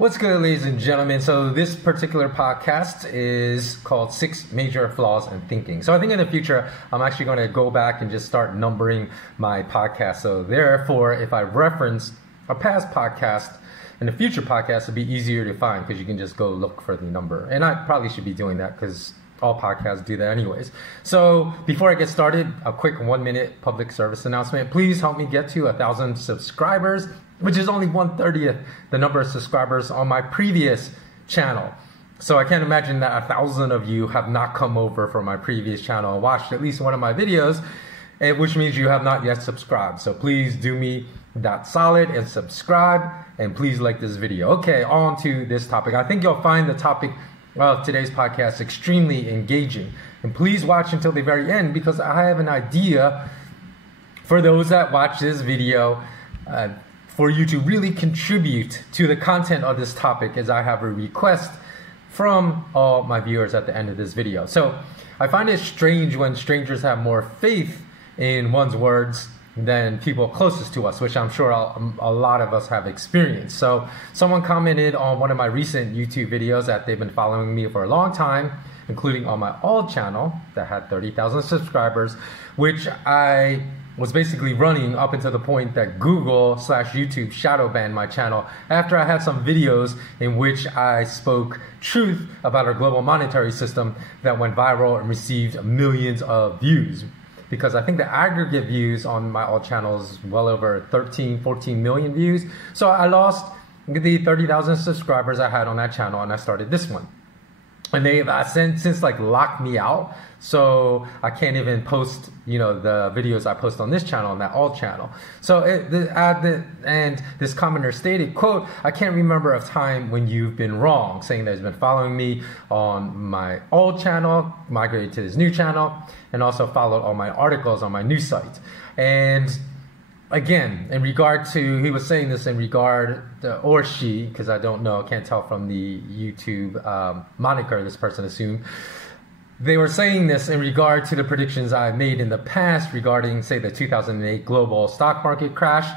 What's good, ladies and gentlemen? So this particular podcast is called 6 Major Flaws in Thinking. So I think in the future, I'm actually going to go back and just start numbering my podcast. So therefore, if I reference a past podcast in a future podcast, it'd be easier to find because you can just go look for the number. And I probably should be doing that because all podcasts do that anyways. So before I get started, a quick 1-minute public service announcement. Please help me get to 1,000 subscribers, which is only 1/30th the number of subscribers on my previous channel. So I can't imagine that 1,000 of you have not come over from my previous channel and watched at least one of my videos, which means you have not yet subscribed. So please do me that solid and subscribe, and please like this video. Okay, on to this topic. I think you'll find the topic of today's podcast extremely engaging. And please watch until the very end because I have an idea for those that watch this video for you to really contribute to the content of this topic, as I have a request from all my viewers at the end of this video. So I find it strange when strangers have more faith in one's words than people closest to us, which I'm sure a lot of us have experienced. So someone commented on one of my recent YouTube videos that they've been following me for a long time, including on my old channel that had 30,000 subscribers, which I was basically running up until the point that Google/YouTube shadow banned my channel after I had some videos in which I spoke truth about our global monetary system that went viral and received millions of views. Because I think the aggregate views on my old channel is well over 13, 14 million views. So I lost the 30,000 subscribers I had on that channel and I started this one. And they've since like locked me out, so I can't even post, the videos I post on this channel, on that old channel. So and this commenter stated, quote, "I can't remember a time when you've been wrong," saying that he's been following me on my old channel, migrated to this new channel, and also followed all my articles on my new site. And again, in regard to, he was saying this in regard to, or she, because I don't know, can't tell from the YouTube moniker this person assumed. They were saying this in regard to the predictions I made in the past regarding, say, the 2008 global stock market crash,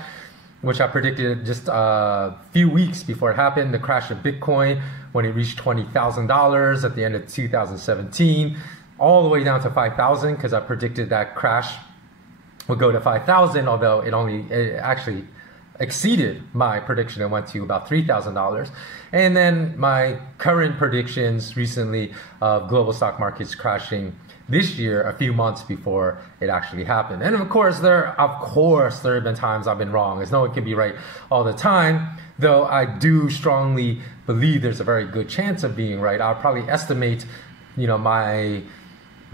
which I predicted just a few weeks before it happened, the crash of Bitcoin when it reached $20,000 at the end of 2017, all the way down to 5,000, because I predicted that crash would go to 5,000, although it actually exceeded my prediction and went to about $3,000. And then my current predictions recently of global stock markets crashing this year, a few months before it actually happened. And of course there have been times I've been wrong, as no one can be right all the time, though I do strongly believe there's a very good chance of being right. I'll probably estimate,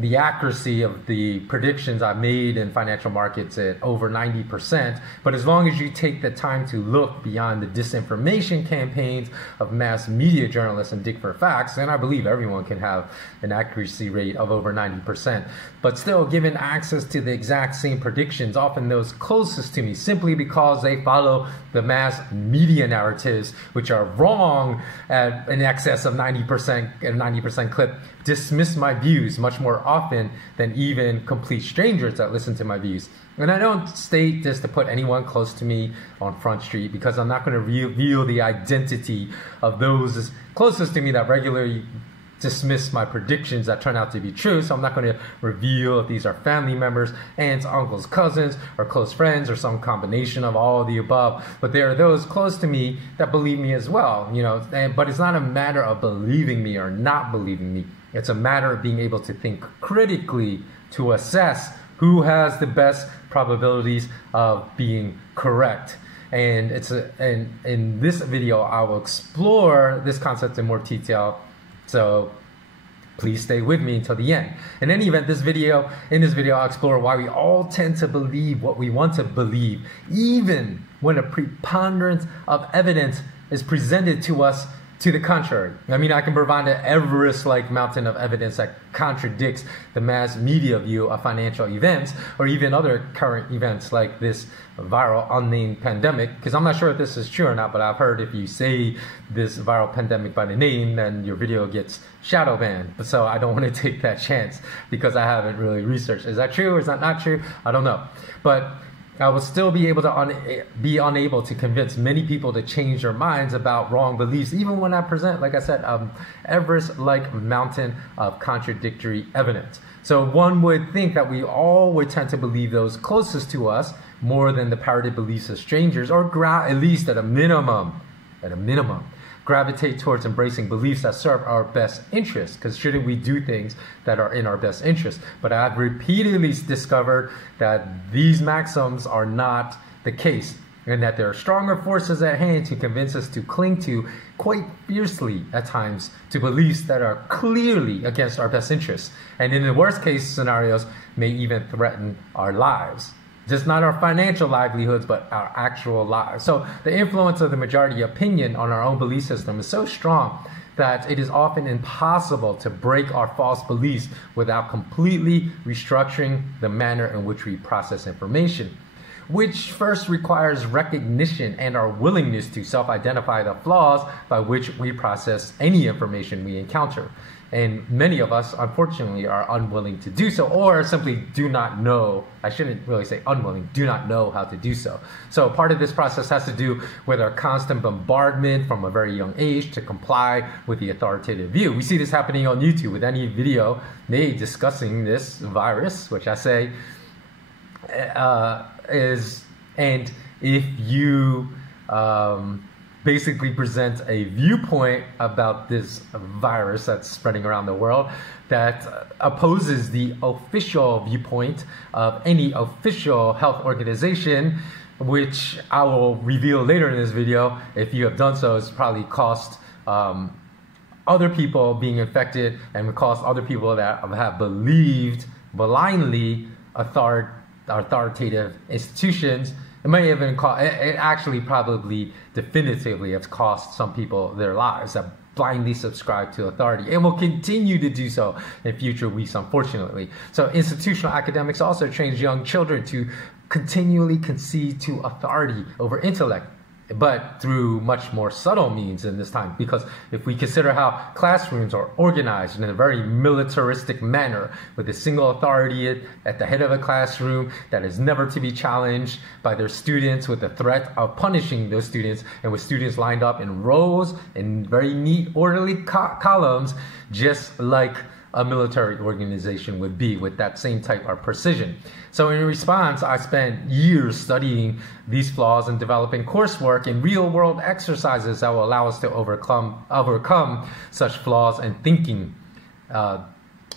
the accuracy of the predictions I made in financial markets at over 90%. But as long as you take the time to look beyond the disinformation campaigns of mass media journalists and dig for facts, then I believe everyone can have an accuracy rate of over 90%. But still, given access to the exact same predictions, often those closest to me, simply because they follow the mass media narratives, which are wrong at in excess of 90% and 90% clip, dismiss my views much more often than even complete strangers that listen to my views. And I don't state this to put anyone close to me on Front Street, because I'm not going to reveal the identity of those closest to me that regularly dismiss my predictions that turn out to be true. So I'm not going to reveal if these are family members, aunts, uncles, cousins, or close friends, or some combination of all of the above. But there are those close to me that believe me as well, but it's not a matter of believing me or not believing me. It's a matter of being able to think critically to assess who has the best probabilities of being correct. And in this video, I will explore this concept in more detail. So please stay with me until the end. In any event, in this video, I'll explore why we all tend to believe what we want to believe, even when a preponderance of evidence is presented to us to the contrary. I mean, I can provide an Everest-like mountain of evidence that contradicts the mass media view of financial events, or even other current events like this viral unnamed pandemic, because I'm not sure if this is true or not, but I've heard if you say this viral pandemic by the name, then your video gets shadow banned. So I don't want to take that chance because I haven't really researched. Is that true or is that not true? I don't know. But I will still be able to be unable to convince many people to change their minds about wrong beliefs, even when I present, like I said, Everest-like mountain of contradictory evidence. So one would think that we all would tend to believe those closest to us more than the parroted beliefs of strangers, or at least at a minimum, gravitate towards embracing beliefs that serve our best interests, because shouldn't we do things that are in our best interest? But I've repeatedly discovered that these maxims are not the case, and that there are stronger forces at hand to convince us to cling to quite fiercely at times to beliefs that are clearly against our best interests, and in the worst case scenarios may even threaten our lives. Just not our financial livelihoods, but our actual lives. So the influence of the majority opinion on our own belief system is so strong that it is often impossible to break our false beliefs without completely restructuring the manner in which we process information, which first requires recognition and our willingness to self-identify the flaws by which we process any information we encounter. And many of us, unfortunately, are unwilling to do so, or simply do not know. I shouldn't really say unwilling, do not know how to do so. So part of this process has to do with our constant bombardment from a very young age to comply with the authoritative view. We see this happening on YouTube with any video made discussing this virus, which I say and if you basically present a viewpoint about this virus that's spreading around the world that opposes the official viewpoint of any official health organization, which I will reveal later in this video, if you have done so, it's probably cost other people being infected and would cost other people that have believed blindly authoritative institutions. It may even cost, it actually probably definitively has cost some people their lives that blindly subscribe to authority, and will continue to do so in future weeks, unfortunately. So institutional academics also trains young children to continually concede to authority over intellect, but through much more subtle means in this time, because if we consider how classrooms are organized in a very militaristic manner, with a single authority at the head of a classroom that is never to be challenged by their students, with the threat of punishing those students, and with students lined up in rows in very neat, orderly columns, just like a military organization would be, with that same type of precision. So in response, I spent years studying these flaws and developing coursework and real-world exercises that will allow us to overcome such flaws and thinking. And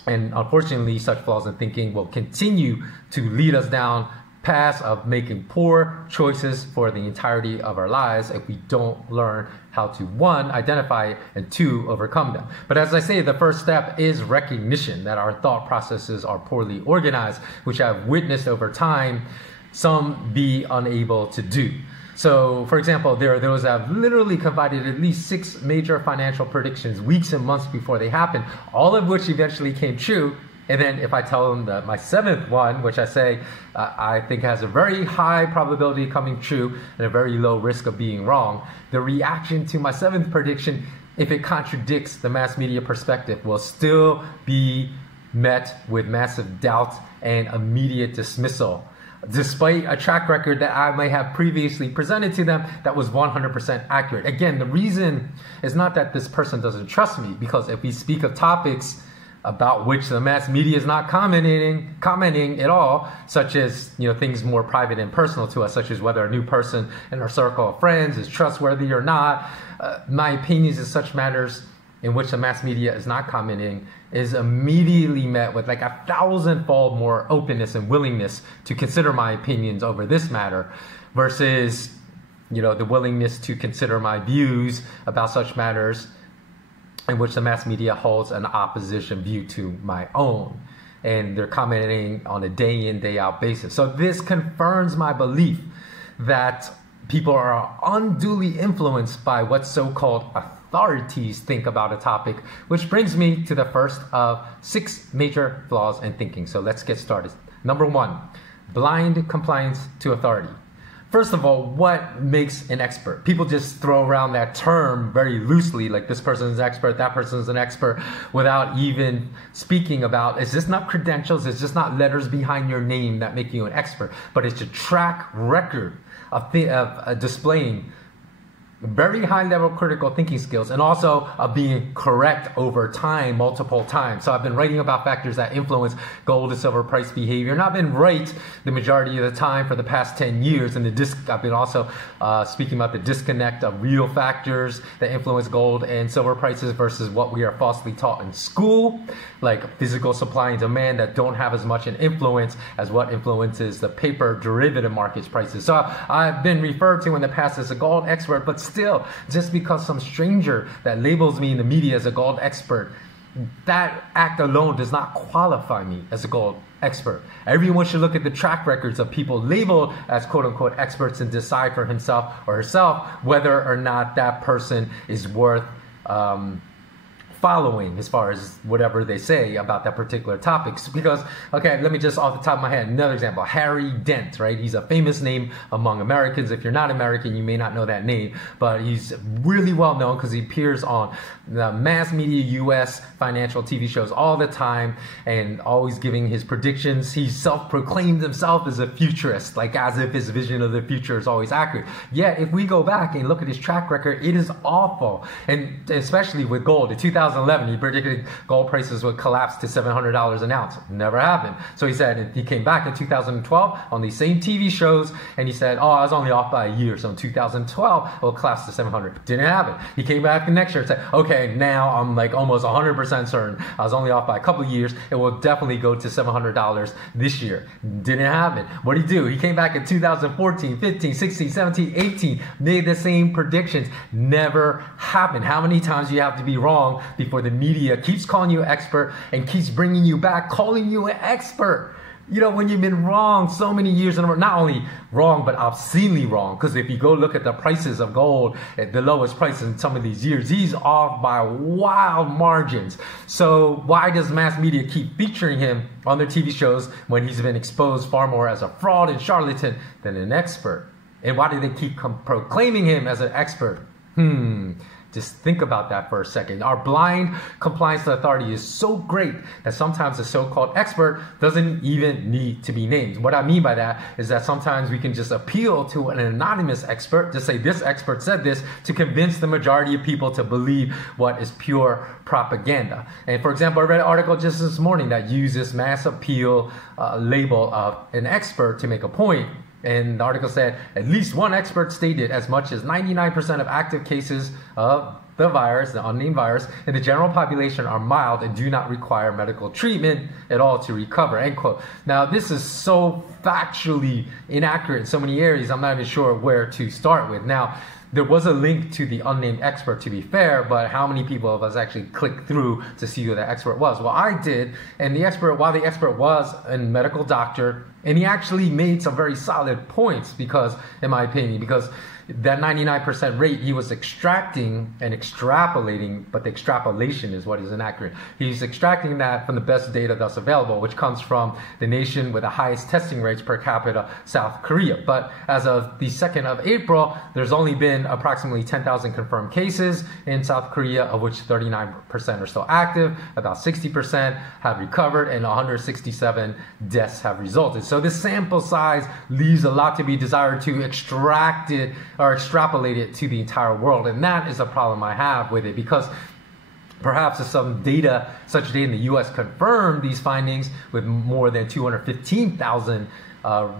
unfortunately, such flaws in thinking will continue to lead us down paths of making poor choices for the entirety of our lives if we don't learn how to, one, identify it, and two, overcome them. But as I say, the first step is recognition that our thought processes are poorly organized, which I've witnessed over time some be unable to do. So, for example, there are those that have literally confided at least 6 major financial predictions weeks and months before they happened, all of which eventually came true. And then if I tell them that my 7th one, which I say I think has a very high probability of coming true and a very low risk of being wrong, the reaction to my 7th prediction, if it contradicts the mass media perspective, will still be met with massive doubt and immediate dismissal, despite a track record that I may have previously presented to them that was 100% accurate. Again, the reason is not that this person doesn't trust me, because if we speak of topics about which the mass media is not commenting at all, such as, you know, things more private and personal to us, such as whether a new person in our circle of friends is trustworthy or not, my opinions in such matters in which the mass media is not commenting is immediately met with like 1,000-fold more openness and willingness to consider my opinions over this matter, versus, you know, the willingness to consider my views about such matters in which the mass media holds an opposition view to my own, and they're commenting on a day in, day out basis. So this confirms my belief that people are unduly influenced by what so-called authorities think about a topic, which brings me to the first of 6 major flaws in thinking. So let's get started. Number 1, blind compliance to authority. first of all, what makes an expert? People just throw around that term very loosely, like this person is an expert, that person is an expert, without even speaking about, is this not credentials, is this not letters behind your name that make you an expert, but it's a track record of displaying very high level critical thinking skills, and also being correct over time, multiple times. So I've been writing about factors that influence gold and silver price behavior, and I've been right the majority of the time for the past 10 years. And I've been also speaking about the disconnect of real factors that influence gold and silver prices versus what we are falsely taught in school, like physical supply and demand that don't have as much an influence as what influences the paper derivative markets prices. So I've been referred to in the past as a gold expert, but still, just because some stranger that labels me in the media as a gold expert, that act alone does not qualify me as a gold expert. Everyone should look at the track records of people labeled as quote-unquote experts and decide for himself or herself whether or not that person is worth following as far as whatever they say about that particular topics. Because, okay, let me just off the top of my head, another example, Harry Dent, right? He's a famous name among Americans. If you're not American, you may not know that name, but he's really well known because he appears on the mass media US financial TV shows all the time and always giving his predictions. He self-proclaimed himself as a futurist, like as if his vision of the future is always accurate. Yet, if we go back and look at his track record, it is awful. And especially with gold, in 2011, he predicted gold prices would collapse to $700 an ounce. Never happened. So he said, he came back in 2012 on these same TV shows, and he said, oh, I was only off by a year. So in 2012, it will collapse to 700. Didn't happen. He came back the next year and said, okay, now I'm like almost 100% certain. I was only off by a couple of years. It will definitely go to $700 this year. Didn't happen. What did he do? He came back in 2014, 15, 16, 17, 18, made the same predictions. Never happened. How many times do you have to be wrong before the media keeps calling you an expert and keeps bringing you back, calling you an expert? You know, when you've been wrong so many years in a row, not only wrong, but obscenely wrong. Because if you go look at the prices of gold, at the lowest price in some of these years, he's off by wild margins. So why does mass media keep featuring him on their TV shows when he's been exposed far more as a fraud and charlatan than an expert? And why do they keep proclaiming him as an expert? Just think about that for a second. Our blind compliance to authority is so great that sometimes the so-called expert doesn't even need to be named. What I mean by that is that sometimes we can just appeal to an anonymous expert to say this expert said this to convince the majority of people to believe what is pure propaganda. And for example, I read an article just this morning that used this mass appeal label of an expert to make a point. And the article said, at least one expert stated as much as 99% of active cases of the virus, the unnamed virus, in the general population are mild and do not require medical treatment at all to recover, end quote. Now, this is so factually inaccurate in so many areas, I'm not even sure where to start with. Now, there was a link to the unnamed expert, to be fair, but how many people of us actually clicked through to see who the expert was? Well, I did, and the expert, while the expert was a medical doctor, and he actually made some very solid points because, in my opinion, because that 99% rate he was extracting and extrapolating, but the extrapolation is what is inaccurate. He's extracting that from the best data that's available, which comes from the nation with the highest testing rates per capita, South Korea. But as of the 2nd of April, there's only been approximately 10,000 confirmed cases in South Korea, of which 39% are still active, about 60% have recovered, and 167 deaths have resulted. So this sample size leaves a lot to be desired to extract it or extrapolate it to the entire world. And that is a problem I have with it, because perhaps if such data in the US confirmed these findings with more than 215,000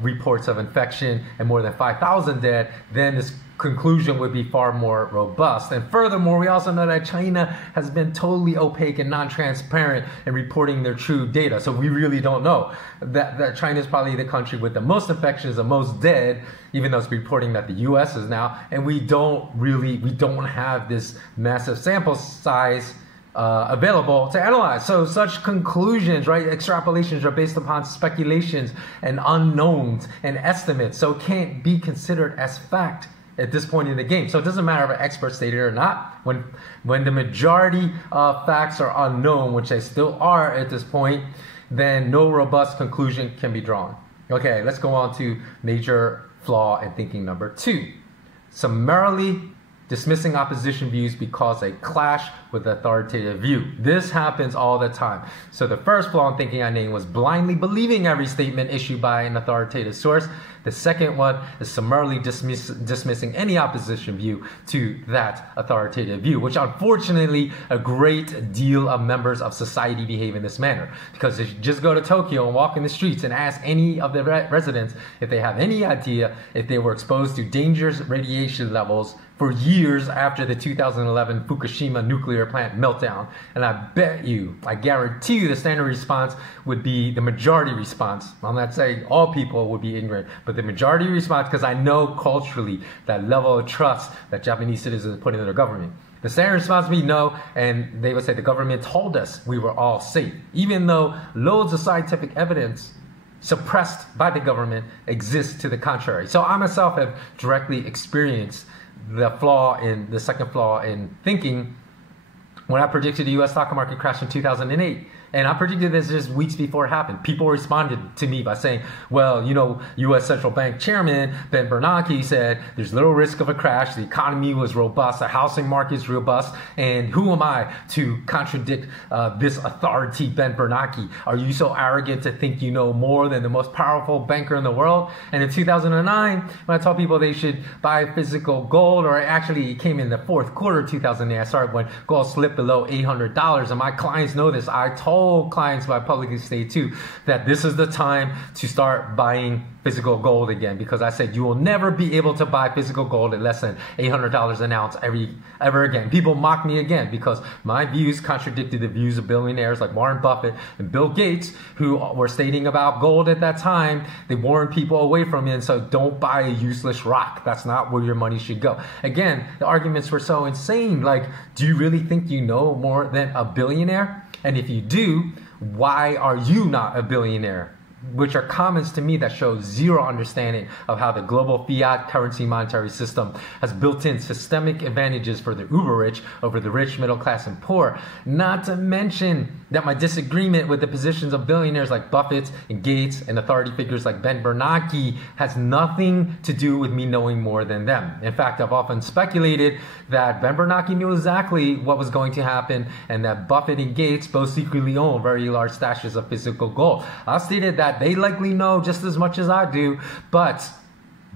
reports of infection and more than 5,000 dead, then this conclusion would be far more robust. And furthermore, we also know that China has been totally opaque and non-transparent in reporting their true data. So we really don't know. That China is probably the country with the most infections, the most dead, even though it's reporting that the US is now. And we don't have this massive sample size available to analyze. So such conclusions, right, extrapolations are based upon speculations and unknowns and estimates. So it can't be considered as fact at this point in the game. So it doesn't matter if an expert stated it or not. When the majority of facts are unknown, which they still are at this point, then no robust conclusion can be drawn. Okay, let's go on to major flaw in thinking number 2. Summarily dismissing opposition views because they clash with authoritative view. This happens all the time. So the first flaw in thinking I named was blindly believing every statement issued by an authoritative source. The second one is summarily dismissing any opposition view to that authoritative view, which unfortunately a great deal of members of society behave in this manner. Because if you just go to Tokyo and walk in the streets and ask any of the residents if they have any idea if they were exposed to dangerous radiation levels for years after the 2011 Fukushima nuclear plant meltdown. And I bet you, I guarantee you the standard response would be the majority response. I'm not saying all people would be ignorant, but the majority response, because I know culturally that level of trust that Japanese citizens put in their government. The standard response would be no, and they would say the government told us we were all safe, even though loads of scientific evidence suppressed by the government exists to the contrary. So I myself have directly experienced the second flaw in thinking when I predicted the U.S. stock market crash in 2008. And I predicted this just weeks before it happened. People responded to me by saying, well, you know, U.S. Central Bank Chairman Ben Bernanke said there's little risk of a crash. The economy was robust. The housing market is robust. And who am I to contradict this authority, Ben Bernanke? Are you so arrogant to think you know more than the most powerful banker in the world? And in 2009, when I told people they should buy physical gold, or actually it came in the fourth quarter of 2008, I started when gold slipped below $800. And my clients know this. I told clients by publicly state too that this is the time to start buying physical gold again, because I said you will never be able to buy physical gold at less than $800 an ounce ever again. People mock me again because my views contradicted the views of billionaires like Warren Buffett and Bill Gates, who were stating about gold at that time. They warned people away from it, and so don't buy a useless rock. That's not where your money should go. Again, the arguments were so insane. Like, do you really think you know more than a billionaire? And if you do, why are you not a billionaire? Which are comments to me that show zero understanding of how the global fiat currency monetary system has built in systemic advantages for the uber rich over the rich, middle class, and poor. Not to mention that my disagreement with the positions of billionaires like Buffett and Gates and authority figures like Ben Bernanke has nothing to do with me knowing more than them. In fact, I've often speculated that Ben Bernanke knew exactly what was going to happen and that Buffett and Gates both secretly own very large stashes of physical gold. I've stated that they likely know just as much as I do, but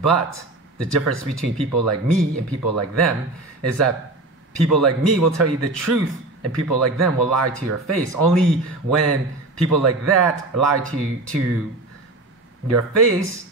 the difference between people like me and people like them is that people like me will tell you the truth and people like them will lie to your face. Only when people like that lie to your face,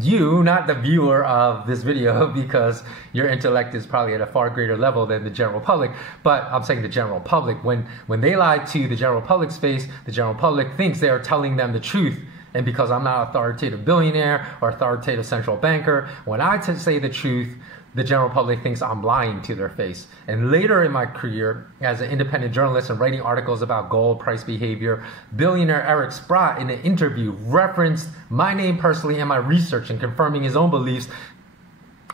you, not the viewer of this video, because your intellect is probably at a far greater level than the general public, but I'm saying the general public, when they lie to the general public's face, the general public thinks they are telling them the truth. And because I'm not an authoritative billionaire or authoritative central banker, when I say the truth, the general public thinks I'm lying to their face. And later in my career, as an independent journalist and writing articles about gold price behavior, billionaire Eric Sprott in an interview referenced my name personally and my research and confirming his own beliefs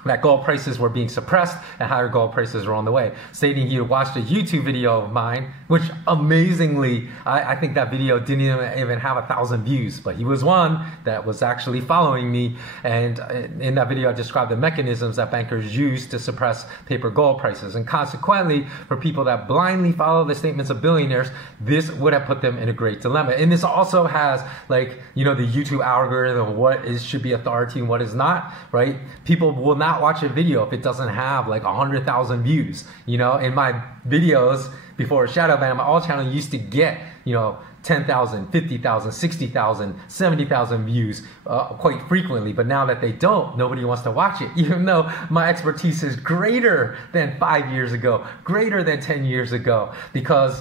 that gold prices were being suppressed and higher gold prices were on the way, stating he had watched a YouTube video of mine, which amazingly, I think that video didn't even have 1,000 views, but he was one that was actually following me. And in that video, I described the mechanisms that bankers use to suppress paper gold prices. And consequently, for people that blindly follow the statements of billionaires, this would have put them in a great dilemma. And this also has, like, you know, the YouTube algorithm of what should be authority and what is not, right? People will not watch a video if it doesn't have like 100,000 views. You know, in my videos before Shadow Ban, my alt channel used to get, you know, 10,000, 50,000, 60,000, 70,000 views quite frequently. But now that they don't, nobody wants to watch it, even though my expertise is greater than 5 years ago, greater than 10 years ago, because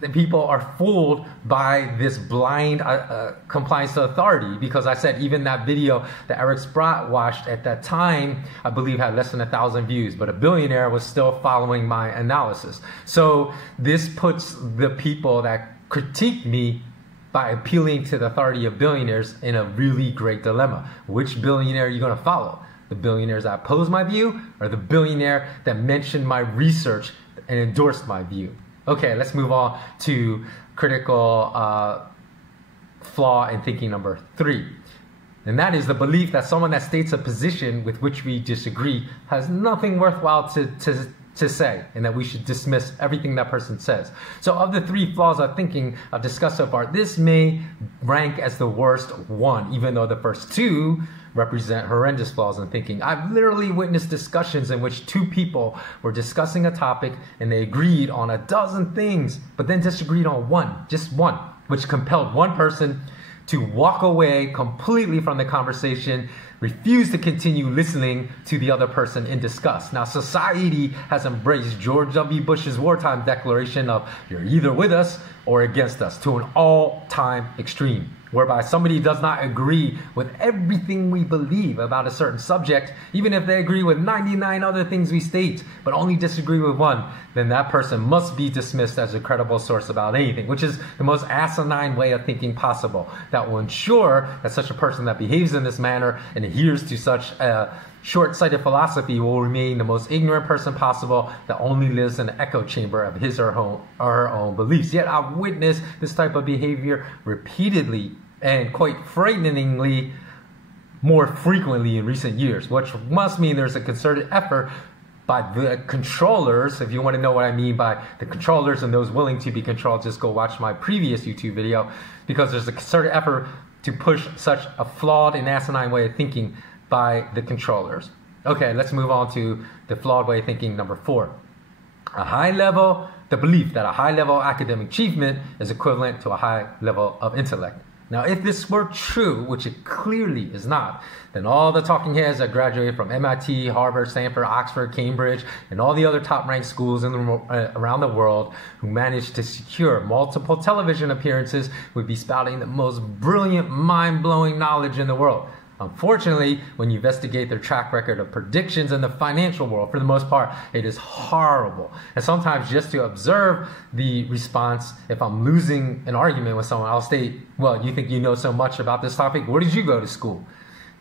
the people are fooled by this blind compliance to authority. Because I said even that video that Eric Sprott watched at that time, I believe had less than 1,000 views, but a billionaire was still following my analysis. So this puts the people that critique me by appealing to the authority of billionaires in a really great dilemma. Which billionaire are you going to follow? The billionaires that oppose my view, or the billionaire that mentioned my research and endorsed my view? Okay, let's move on to critical flaw in thinking number 3. And that is the belief that someone that states a position with which we disagree has nothing worthwhile to say, and that we should dismiss everything that person says. So of the 3 flaws of thinking I've discussed so far, this may rank as the worst one, even though the first 2 represent horrendous flaws in thinking. I've literally witnessed discussions in which 2 people were discussing a topic and they agreed on a dozen things, but then disagreed on just one, which compelled one person to walk away completely from the conversation, refuse to continue listening to the other person in disgust. Now, society has embraced George W. Bush's wartime declaration of you're either with us or against us to an all-time extreme, whereby somebody does not agree with everything we believe about a certain subject, even if they agree with 99 other things we state, but only disagree with one, then that person must be dismissed as a credible source about anything, which is the most asinine way of thinking possible, that will ensure that such a person that behaves in this manner and adheres to such a short-sighted philosophy will remain the most ignorant person possible that only lives in the echo chamber of his or her own beliefs. Yet I've witnessed this type of behavior repeatedly and quite frighteningly more frequently in recent years, which must mean there's a concerted effort by the controllers. If you want to know what I mean by the controllers and those willing to be controlled, just go watch my previous YouTube video, because there's a concerted effort to push such a flawed and asinine way of thinking by the controllers. Okay, let's move on to the flawed way of thinking number 4. The belief that a high level academic achievement is equivalent to a high level of intellect. Now, if this were true, which it clearly is not, then all the talking heads that graduated from MIT, Harvard, Stanford, Oxford, Cambridge, and all the other top-ranked schools around the world who managed to secure multiple television appearances would be spouting the most brilliant, mind-blowing knowledge in the world. Unfortunately, when you investigate their track record of predictions in the financial world, for the most part, it is horrible. And sometimes just to observe the response, if I'm losing an argument with someone, I'll state, well, you think you know so much about this topic? Where did you go to school?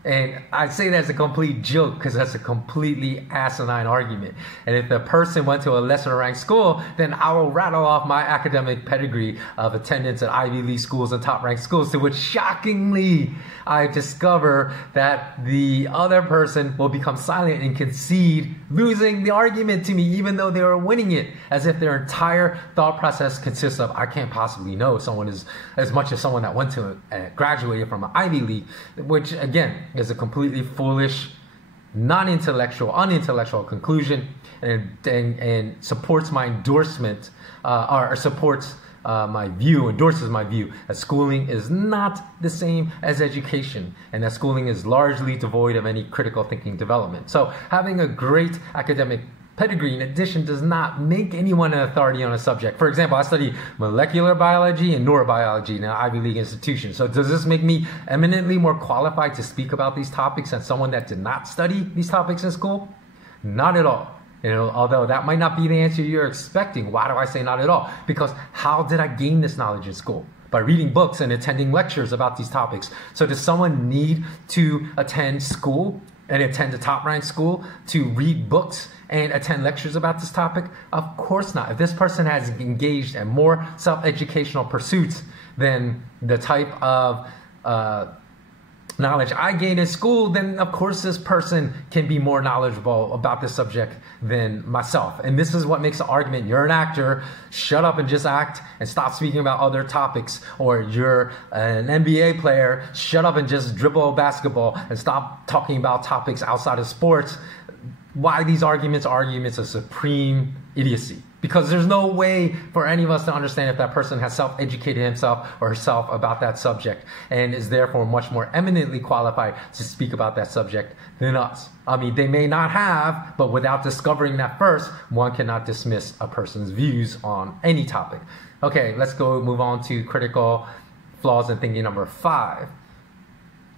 And I say that as a complete joke because that's a completely asinine argument. And if the person went to a lesser ranked school, then I will rattle off my academic pedigree of attendance at Ivy League schools and top ranked schools, to which shockingly I discover that the other person will become silent and concede, losing the argument to me even though they were winning it, as if their entire thought process consists of, I can't possibly know someone as much as someone that went to graduated from an Ivy League, which again is a completely foolish, unintellectual conclusion, and supports my endorsement, endorses my view that schooling is not the same as education, and that schooling is largely devoid of any critical thinking development. So having a great academic pedigree in addition does not make anyone an authority on a subject. For example, I study molecular biology and neurobiology in an Ivy League institution. So does this make me eminently more qualified to speak about these topics than someone that did not study these topics in school? Not at all. Although that might not be the answer you're expecting. Why do I say not at all? Because how did I gain this knowledge in school? By reading books and attending lectures about these topics. So does someone need to attend school and attend a top-ranked school to read books and attend lectures about this topic? Of course not. If this person has engaged in more self-educational pursuits than the type of knowledge I gained in school, then of course this person can be more knowledgeable about this subject than myself. And this is what makes the argument, you're an actor, shut up and just act and stop speaking about other topics. Or you're an NBA player, shut up and just dribble basketball and stop talking about topics outside of sports. Why these arguments are arguments of supreme idiocy. Because there's no way for any of us to understand if that person has self-educated himself or herself about that subject and is therefore much more eminently qualified to speak about that subject than us. I mean, they may not have, but without discovering that first, one cannot dismiss a person's views on any topic. Okay, let's move on to critical flaws in thinking number 5.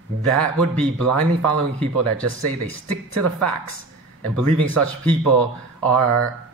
That would be blindly following people that just say they stick to the facts and believing such people are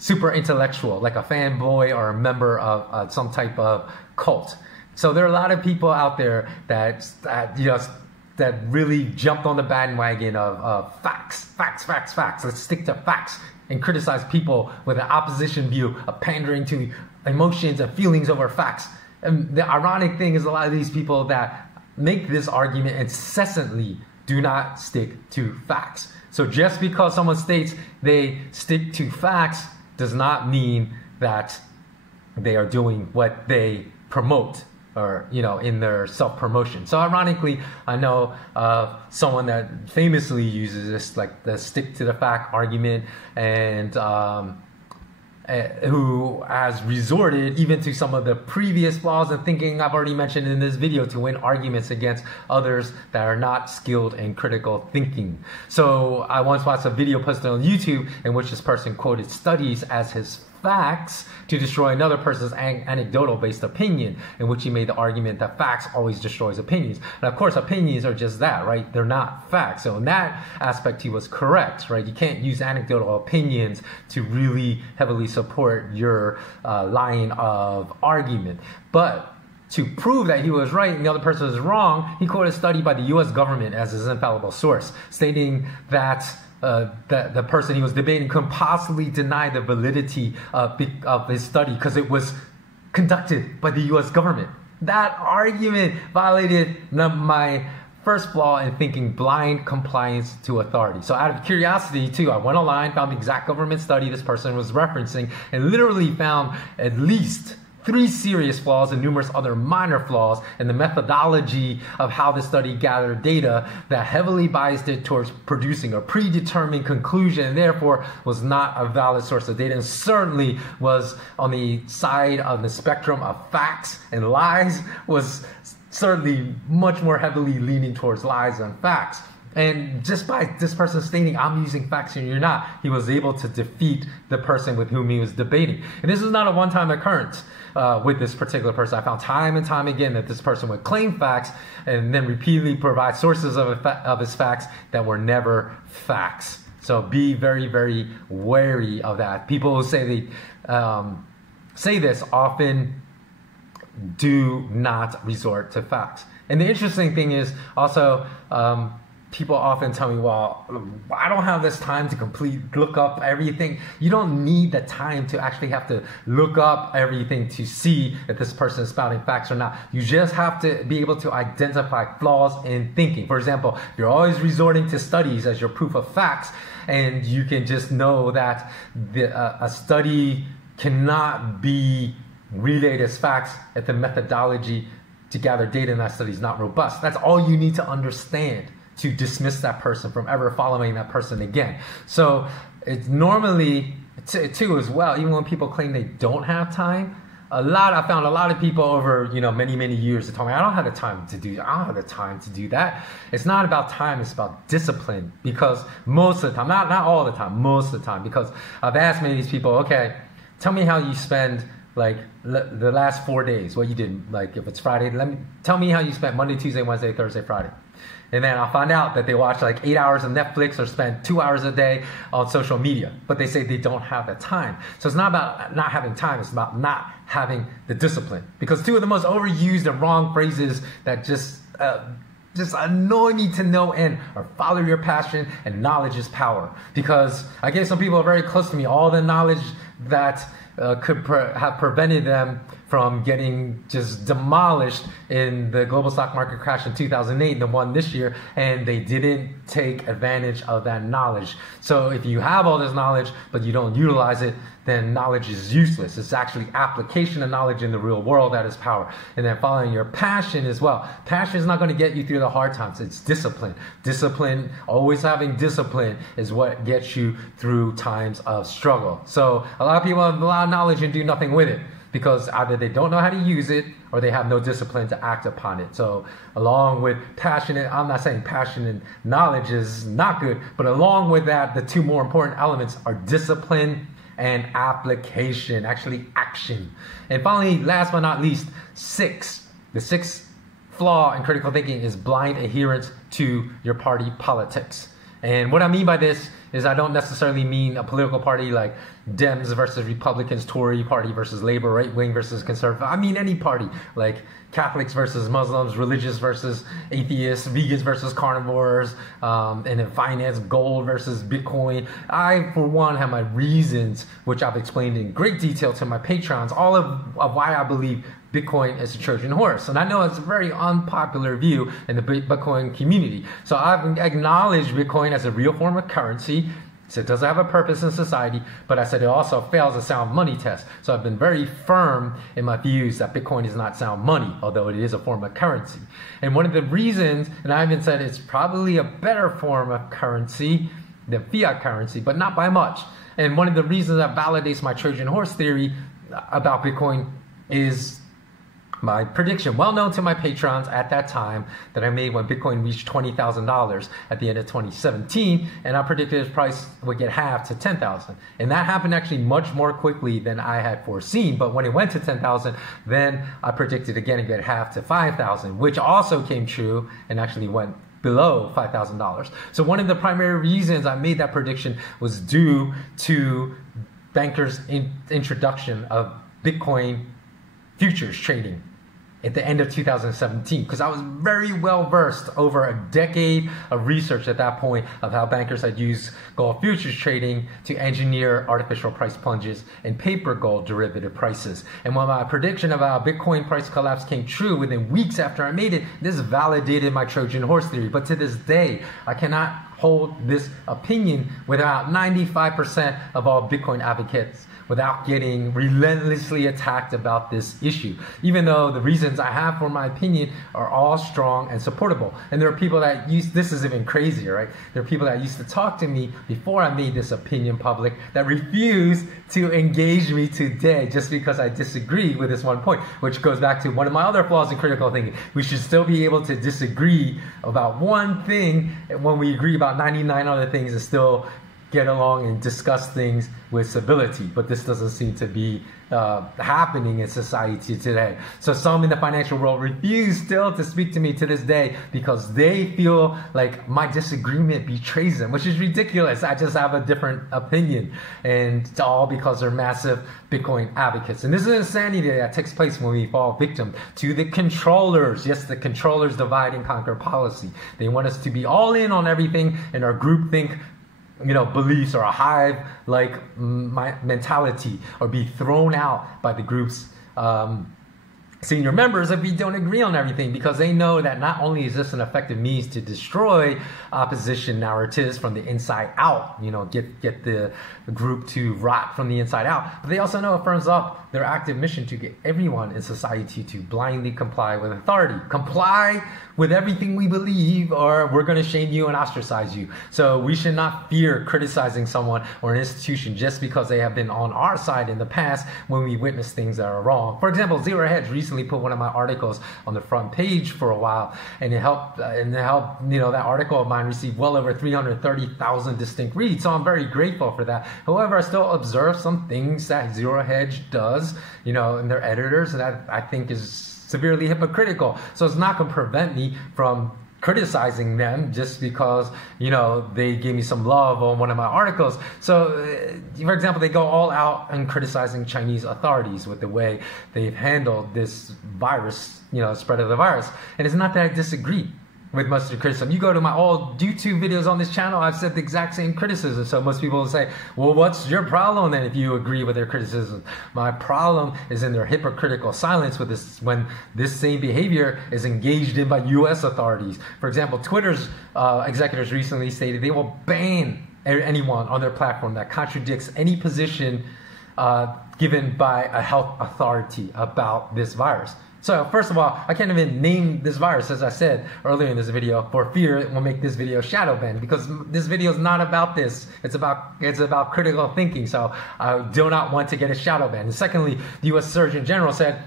super intellectual, like a fanboy or a member of some type of cult. So there are a lot of people out there that really jumped on the bandwagon of facts. Let's stick to facts and criticize people with an opposition view of pandering to emotions and feelings over facts. And the ironic thing is a lot of these people that make this argument incessantly. Do not stick to facts. So just because someone states they stick to facts does not mean that they are doing what they promote, or in their self-promotion. So ironically, I know someone that famously uses this, like the stick to the fact argument, and who has resorted even to some of the previous flaws in thinking I've already mentioned in this video to win arguments against others that are not skilled in critical thinking. So I once watched a video posted on YouTube in which this person quoted studies as his facts to destroy another person's anecdotal based opinion, in which he made the argument that facts always destroys opinions. And of course, opinions are just that, right? They're not facts. So in that aspect, he was correct, right? You can't use anecdotal opinions to really heavily support your line of argument. But to prove that he was right and the other person was wrong, he quoted a study by the US government as his infallible source, stating that the person he was debating couldn't possibly deny the validity of his study because it was conducted by the US government. That argument violated my first flaw in thinking: blind compliance to authority. So out of curiosity too, I went online, found the exact government study this person was referencing, and literally found at least 3 serious flaws and numerous other minor flaws in the methodology of how the study gathered data that heavily biased it towards producing a predetermined conclusion, and therefore was not a valid source of data, and certainly was on the side of the spectrum of facts and lies, was certainly much more heavily leaning towards lies than facts. And just by this person stating, I'm using facts and you're not, he was able to defeat the person with whom he was debating. And this is not a one-time occurrence with this particular person. I found time and time again that this person would claim facts and then repeatedly provide sources of his facts that were never facts. So be very, very wary of that. People who say they say this often do not resort to facts. And the interesting thing is also, people often tell me, well, I don't have this time to look up everything. You don't need the time to actually have to look up everything to see if this person is spouting facts or not. You just have to be able to identify flaws in thinking. For example, if you're always resorting to studies as your proof of facts, and you can just know that a study cannot be relayed as facts if the methodology to gather data in that study is not robust. That's all you need to understand to dismiss that person from ever following that person again. So it's normally, too, as well, even when people claim they don't have time, I found a lot of people over, many, many years that told me, I don't have the time to do that. It's not about time, it's about discipline. Because most of the time, not all the time, most of the time, because I've asked many of these people, okay, tell me how you spend the last 4 days, what you did. Like if it's Friday, tell me how you spent Monday, Tuesday, Wednesday, Thursday, Friday. And then I'll find out that they watch 8 hours of Netflix or spend 2 hours a day on social media, but they say they don't have the time. So it's not about not having time, it's about not having the discipline. Because 2 of the most overused and wrong phrases that just annoy me to no end are follow your passion and knowledge is power. Because I gave some people very close to me all the knowledge that could have prevented them from getting just demolished in the global stock market crash in 2008 and the one this year, and they didn't take advantage of that knowledge. So if you have all this knowledge but you don't utilize it, then knowledge is useless. It's actually application of knowledge in the real world that is power. And then following your passion as well. Passion is not going to get you through the hard times. It's discipline. Discipline, always having discipline is what gets you through times of struggle. So a lot of people have a lot of knowledge and do nothing with it, because either they don't know how to use it or they have no discipline to act upon it. So along with passion, I'm not saying passion and knowledge is not good, but along with that, the 2 more important elements are discipline and application, actually action. And finally, last but not least, the 6th flaw in critical thinking is blind adherence to your party politics. And what I mean by this is I don't necessarily mean a political party like Dems versus Republicans, Tory party versus Labor, right wing versus conservative. I mean any party, like Catholics versus Muslims, religious versus atheists, vegans versus carnivores, and then finance, gold versus Bitcoin. I, for one, have my reasons, which I've explained in great detail to my patrons, all of why I believe Bitcoin is a Trojan horse. And I know it's a very unpopular view in the Bitcoin community. So I've acknowledged Bitcoin as a real form of currency. So it does have a purpose in society, but I said it also fails a sound money test. So I've been very firm in my views that Bitcoin is not sound money, although it is a form of currency. And one of the reasons, and I even said it's probably a better form of currency than fiat currency, but not by much. And one of the reasons that validates my Trojan horse theory about Bitcoin is my prediction, well known to my patrons at that time, that I made when Bitcoin reached $20,000 at the end of 2017, and I predicted its price would get halved to $10,000. And that happened actually much more quickly than I had foreseen, but when it went to $10,000, then I predicted again it get halved to $5,000, which also came true and actually went below $5,000. So one of the primary reasons I made that prediction was due to bankers' introduction of Bitcoin futures trading at the end of 2017, because I was very well versed over a decade of research at that point of how bankers had used gold futures trading to engineer artificial price plunges in paper gold derivative prices. And when my prediction about Bitcoin price collapse came true within weeks after I made it, this validated my Trojan horse theory. But to this day, I cannot hold this opinion without 95% of all Bitcoin advocates without getting relentlessly attacked about this issue, even though the reasons I have for my opinion are all strong and supportable. And there are people that this is even crazier, right? There are people that used to talk to me before I made this opinion public that refuse to engage me today just because I disagree with this one point, which goes back to one of my other flaws in critical thinking. We should still be able to disagree about one thing when we agree about 99 other things and still get along and discuss things with civility, but this doesn't seem to be happening in society today. So some in the financial world refuse still to speak to me to this day because they feel like my disagreement betrays them, which is ridiculous. I just have a different opinion, and it's all because they're massive Bitcoin advocates. And this is insanity that takes place when we fall victim to the controllers. Yes, the controllers divide and conquer policy. They want us to be all in on everything, and our groupthink beliefs or a hive-like mentality, or be thrown out by the group's senior members if we don't agree on everything, because they know that not only is this an effective means to destroy opposition narratives from the inside out, get the group to rot from the inside out, but they also know it firms up their active mission to get everyone in society to blindly comply with authority. Comply with everything we believe, or we're going to shame you and ostracize you. So we should not fear criticizing someone or an institution just because they have been on our side in the past when we witness things that are wrong. For example, Zero Hedge recently put one of my articles on the front page for a while, and it helped that article of mine received well over 330,000 distinct reads. So I'm very grateful for that. However, I still observe some things that Zero Hedge does, and their editors, that I think is severely hypocritical. So it's not going to prevent me from criticizing them just because, they gave me some love on one of my articles. So, for example, they go all out and criticizing Chinese authorities with the way they've handled this virus, spread of the virus. And it's not that I disagree with much of the criticism. You go to my old YouTube videos on this channel, I've said the exact same criticism. So most people will say, well, what's your problem then if you agree with their criticism? My problem is in their hypocritical silence with this, when this same behavior is engaged in by US authorities. For example, Twitter's executives recently stated they will ban anyone on their platform that contradicts any position given by a health authority about this virus. So first of all, I can't even name this virus, as I said earlier in this video, for fear it will make this video shadow banned, because this video is not about this. It's about critical thinking. So I do not want to get a shadow ban. And secondly, the U.S. Surgeon General said,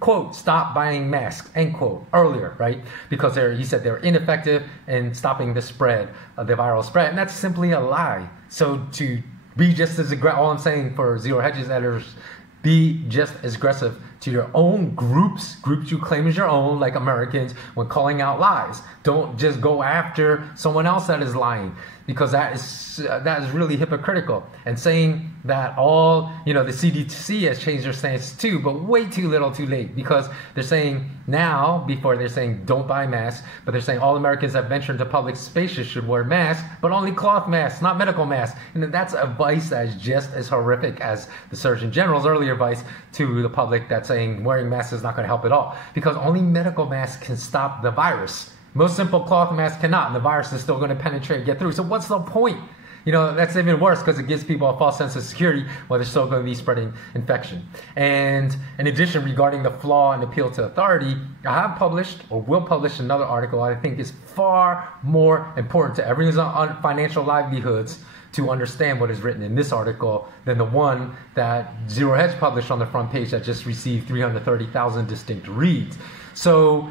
quote, stop buying masks, end quote, earlier, right? Because he said they're ineffective in stopping the spread of the viral spread. And that's simply a lie. So to be just as aggressive, all I'm saying for Zero Hedge's editors, be just as aggressive to your own groups you claim as your own, like Americans, when calling out lies. Don't just go after someone else that is lying, because that is really hypocritical. And saying that all, the CDC has changed their stance too, but way too little too late, because they're saying now, before they're saying don't buy masks, but they're saying all Americans that venture into public spaces should wear masks, but only cloth masks, not medical masks. And that's advice that is just as horrific as the Surgeon General's earlier advice to the public that's saying wearing masks is not going to help at all, because only medical masks can stop the virus. Most simple cloth masks cannot, and the virus is still going to penetrate and get through. So what's the point? That's even worse, because it gives people a false sense of security while they're still going to be spreading infection. And in addition, regarding the flaw and appeal to authority, I have published or will publish another article I think is far more important to everyone's financial livelihoods to understand what is written in this article than the one that Zero Hedge published on the front page that just received 330,000 distinct reads. So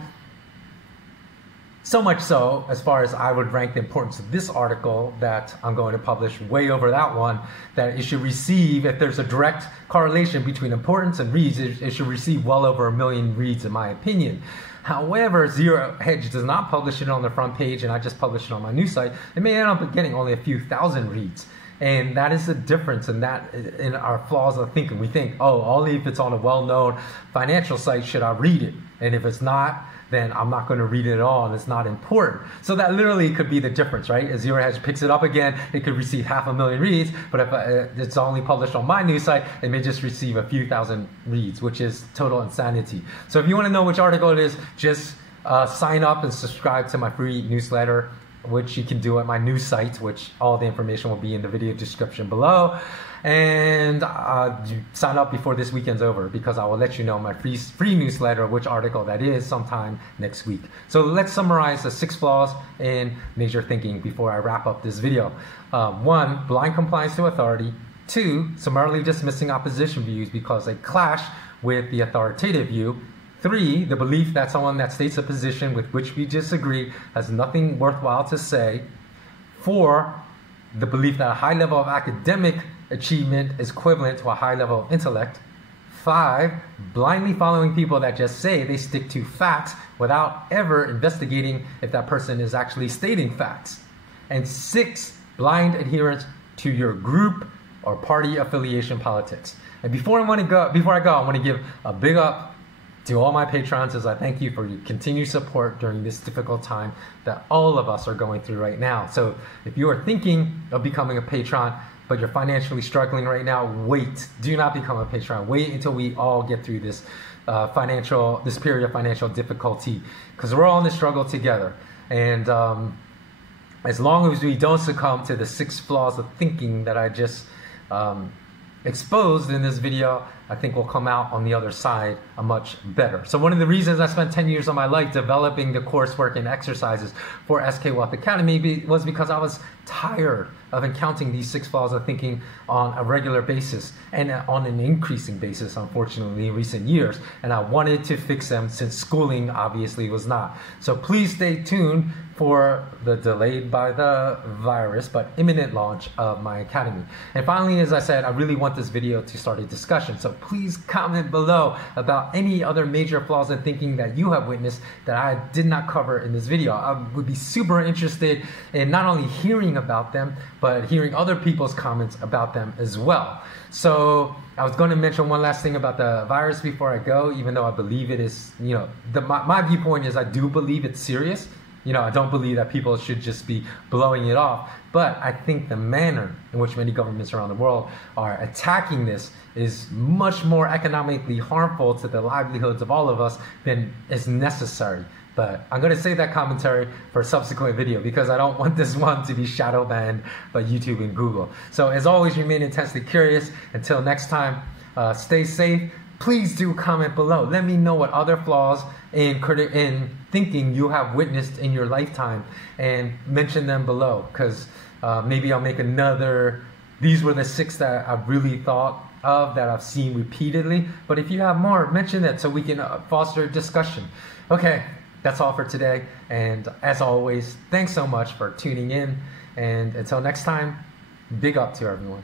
much so, as far as I would rank the importance of this article that I'm going to publish way over that one, that it should receive, if there's a direct correlation between importance and reads, it should receive well over 1 million reads in my opinion. However, Zero Hedge does not publish it on the front page, and I just published it on my news site. It may end up getting only a few thousand reads. And that is the difference in our flaws of thinking. We think, only if it's on a well-known financial site should I read it. And if it's not, then I'm not going to read it at all, and it's not important. So that literally could be the difference, right? As Zero Hedge picks it up again, it could receive 500,000 reads, but if it's only published on my news site, it may just receive a few thousand reads, which is total insanity. So if you want to know which article it is, just sign up and subscribe to my free newsletter, which you can do at my news site, which all the information will be in the video description below. And sign up before this weekend's over, because I will let you know in my free newsletter which article that is sometime next week. So let's summarize the 6 flaws in major thinking before I wrap up this video. 1, blind compliance to authority. 2, summarily dismissing opposition views because they clash with the authoritative view. 3, the belief that someone that states a position with which we disagree has nothing worthwhile to say. 4, the belief that a high level of academic achievement is equivalent to a high level of intellect. 5, blindly following people that just say they stick to facts without ever investigating if that person is actually stating facts. And 6, blind adherence to your group or party affiliation politics. And before I go, I want to give a big up to all my patrons, as I thank you for your continued support during this difficult time that all of us are going through right now. So if you are thinking of becoming a patron, but you're financially struggling right now, wait. Do not become a patron. Wait until we all get through this period of financial difficulty, because we're all in this struggle together. And as long as we don't succumb to the 6 flaws of thinking that I just exposed in this video, I think we'll come out on the other side a much better. So one of the reasons I spent 10 years of my life developing the coursework and exercises for SK Wealth Academy was because I was tired of encountering these 6 flaws of thinking on a regular basis and on an increasing basis, unfortunately, in recent years. And I wanted to fix them, since schooling obviously was not. So please stay tuned for the delayed by the virus but imminent launch of my academy. And finally, as I said, I really want this video to start a discussion. So please comment below about any other major flaws in thinking that you have witnessed that I did not cover in this video. I would be super interested in not only hearing about them, but hearing other people's comments about them as well. So I was going to mention one last thing about the virus before I go, even though I believe it is, my viewpoint is I do believe it's serious. I don't believe that people should just be blowing it off. But I think the manner in which many governments around the world are attacking this is much more economically harmful to the livelihoods of all of us than is necessary. But I'm going to save that commentary for a subsequent video, because I don't want this one to be shadow banned by YouTube and Google. So as always, remain intensely curious. Until next time, stay safe. Please do comment below. Let me know what other flaws in thinking you have witnessed in your lifetime, and mention them below, because maybe I'll make another. These were the 6 that I really thought of that I've seen repeatedly. But if you have more, mention it so we can foster discussion. Okay, that's all for today. And as always, thanks so much for tuning in. And until next time, big up to everyone.